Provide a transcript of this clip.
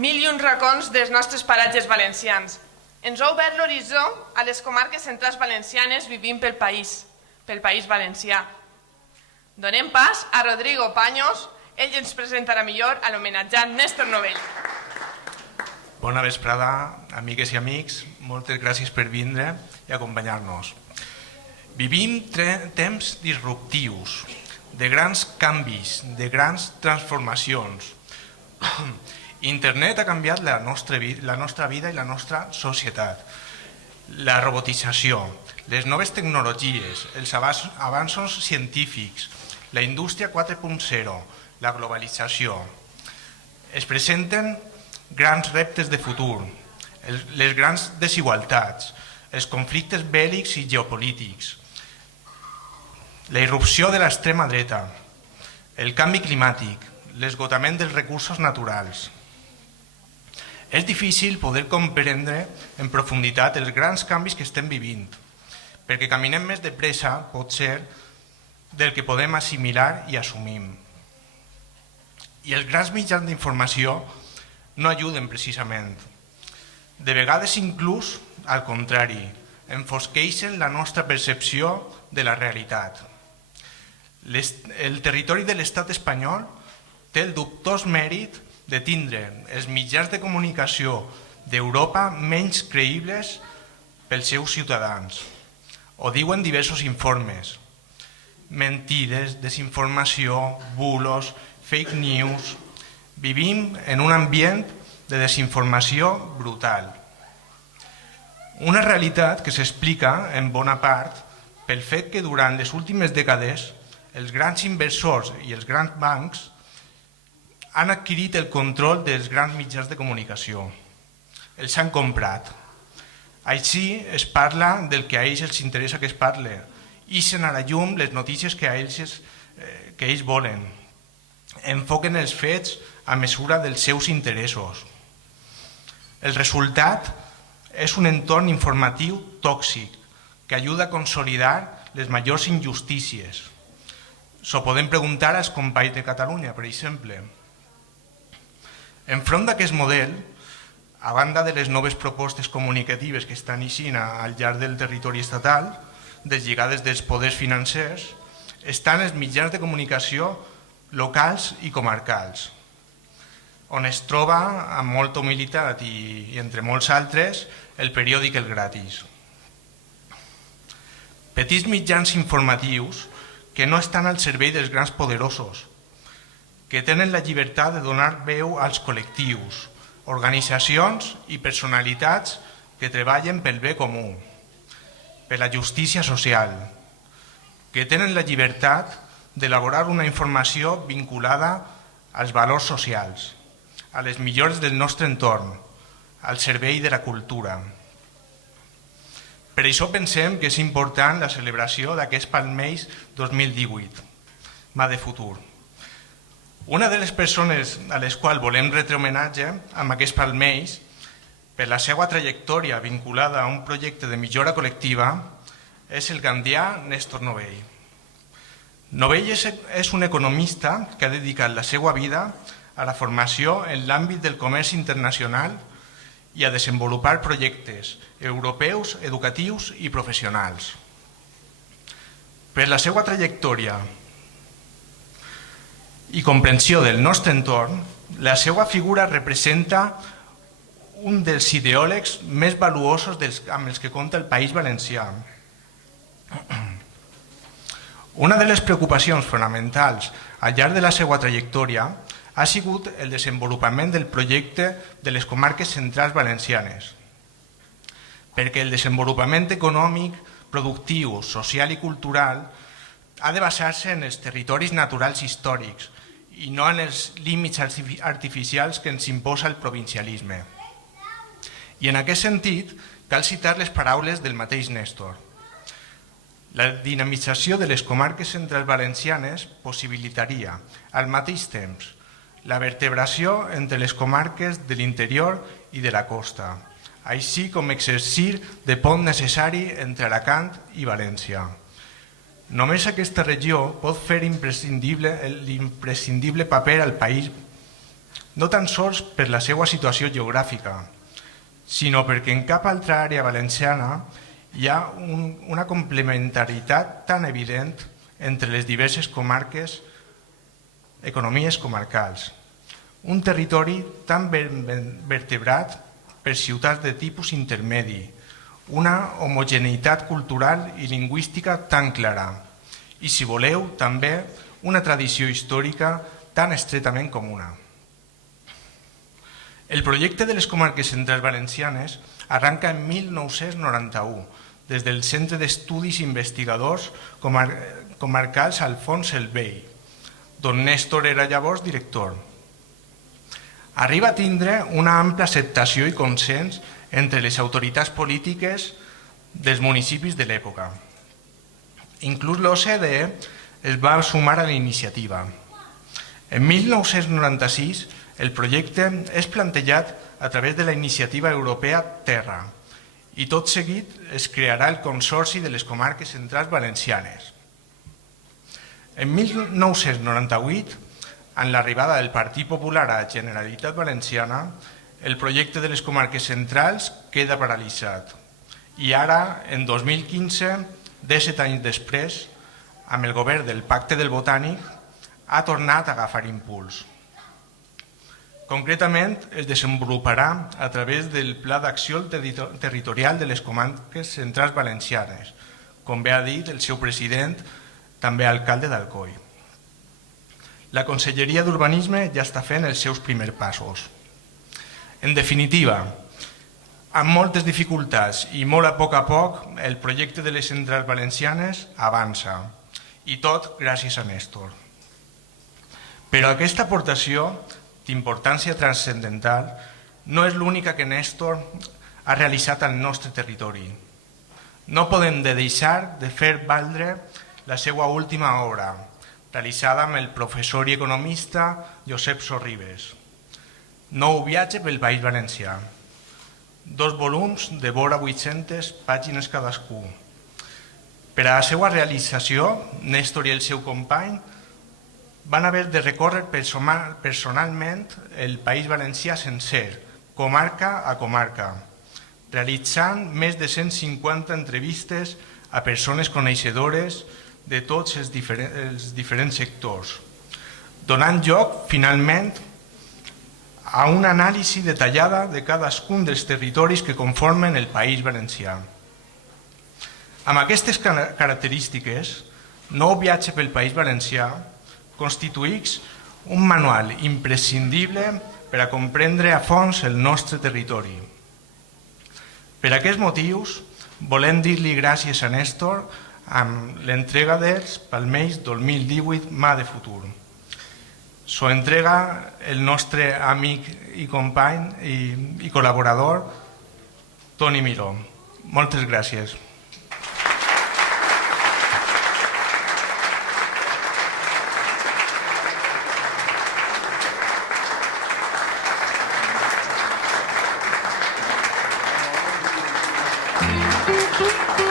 mil i un racons dels nostres paratges valencians. Ens ha obert l'horitzó a les comarques centrals valencianes vivint pel país valencià. Donem pas a Rodrigo Paños, ell ens presentarà millor a l'homenatjat Néstor Novell. Bona vesprada, amigues i amics, moltes gràcies per vindre i acompanyar-nos. Vivim temps disruptius, de grans canvis, de grans transformacions. Internet ha canviat la nostra vida i la nostra societat. La robotització, les noves tecnologies, els avanços científics, la indústria 4.0, la globalització. Es presenten grans reptes de futur, les grans desigualtats, els conflictes bèl·lics i geopolítics, la irrupció de l'extrema dreta, el canvi climàtic, l'esgotament dels recursos naturals. És difícil poder comprendre en profunditat els grans canvis que estem vivint, perquè caminem més de pressa, potser, del que podem assimilar i assumim. I els grans mitjans d'informació no ajuden precisament. De vegades inclús, al contrari, enfosqueixen la nostra percepció de la realitat. El territori de l'estat espanyol té el dubtós mèrit de tindre els mitjans de comunicació d'Europa menys creïbles pels seus ciutadans. Ho diuen diversos informes. Mentides, desinformació, bulos, fake news. Vivim en un ambient de desinformació brutal. Una realitat que s'explica en bona part pel fet que durant les últimes dècades els grans inversors i els grans bancs han adquirit el control dels grans mitjans de comunicació. Els han comprat. Així es parla del que a ells els interessa que es parli. Ixen a la llum les notícies que ells volen. Enfoquen els fets a mesura dels seus interessos. El resultat és un entorn informatiu tòxic que ajuda a consolidar les majors injustícies. S'ho podem preguntar als companys de Catalunya, per exemple. Enfront d'aquest model, a banda de les noves propostes comunicatives que estan eixint al llarg del territori estatal, deslligades dels poders financers, estan els mitjans de comunicació locals i comarcals, on es troba amb molta humilitat i entre molts altres el periòdic El Gratis. Petits mitjans informatius que no estan al servei dels grans poderosos, que tenen la llibertat de donar veu als col·lectius, organitzacions i personalitats que treballen pel bé comú, per la justícia social, que tenen la llibertat d'elaborar una informació vinculada als valors socials, a les millores del nostre entorn, al servei de la cultura. Per això pensem que és important la celebració d'aquest Palmells 2018, mà de futur. Una de les persones a les quals volem retre homenatge amb aquest Palmells, per la seva trajectòria vinculada a un projecte de millora col·lectiva, és el gandià Néstor Novell. Novell és un economista que ha dedicat la seva vida a la formació en l'àmbit del comerç internacional i a desenvolupar projectes europeus, educatius i professionals. Per la seva trajectòria i comprensió del nostre entorn, la seva figura representa un dels ideòlegs més valuosos amb els que compta el País Valencià. Una de les preocupacions fonamentals al llarg de la seva trajectòria ha sigut el desenvolupament del projecte de les comarques centrals valencianes, perquè el desenvolupament econòmic, productiu, social i cultural ha de basar-se en els territoris naturals històrics i no en els límits artificials que ens imposa el provincialisme. I en aquest sentit, cal citar les paraules del mateix Néstor. La dinamització de les comarques centrals valencianes possibilitaria, al mateix temps, la vertebració entre les comarques de l'interior i de la costa, així com exercir de pont necessari entre Alacant i València. Només aquesta regió pot fer l'imprescindible paper al país no tan sols per la seva situació geogràfica, sinó perquè en cap altra àrea valenciana hi ha una complementaritat tan evident entre les diverses comarques, economies comarcals. Un territori tan ben vertebrat per ciutats de tipus intermedi, una homogeneïtat cultural i lingüística tan clara i, si voleu, també una tradició històrica tan estretament comuna. El projecte de les comarques centrals valencianes arranca en 1991 des del Centre d'Estudis Investigadors Comarcals Alfons el Vell, d'on Néstor era llavors director. Arriba a tindre una ampla acceptació i consens entre les autoritats polítiques dels municipis de l'època. Inclús l'OCDE es va sumar a la iniciativa. En 1996, el projecte és plantejat a través de la iniciativa europea Terra i tot seguit es crearà el Consorci de les Comarques Centrals Valencianes. En 1998, amb l'arribada del Partit Popular a la Generalitat Valenciana, el projecte de les comarques centrals queda paralitzat i ara, en 2015, 17 anys després, amb el govern del Pacte del Botànic, ha tornat a agafar impuls. Concretament, es desenvoluparà a través del Pla d'Acció Territorial de les Comarques Centrals Valencianes, com bé ha dit el seu president, també alcalde d'Alcoi. La Conselleria d'Urbanisme ja està fent els seus primers passos. En definitiva, amb moltes dificultats i molt a poc, el projecte de les centrals valencianes avança, i tot gràcies a Néstor. Però aquesta aportació d'importància transcendental no és l'única que Néstor ha realitzat al nostre territori. No podem deixar de fer valdre la seva última obra, realitzada amb el professor i economista Josep Sorribes. Nou viatge pel País Valencià. 2 volums de vora 800 pàgines cadascú. Per a la seva realització, Néstor i el seu company van haver de recórrer personalment el País Valencià sencer, comarca a comarca, realitzant més de 150 entrevistes a persones coneixedores de tots els diferents sectors, donant lloc, finalment, a una anàlisi detallada de cadascun dels territoris que conformen el País Valencià. Amb aquestes característiques, Nou viatge pel País Valencià constituïx un manual imprescindible per a comprendre a fons el nostre territori. Per aquests motius, volem dir-li gràcies a Néstor amb l'entrega dels Palmells 2018 Mà de Futur. S'ho entrega el nostre amic i company i col·laborador Toni Miró. Moltes gràcies. Thank you.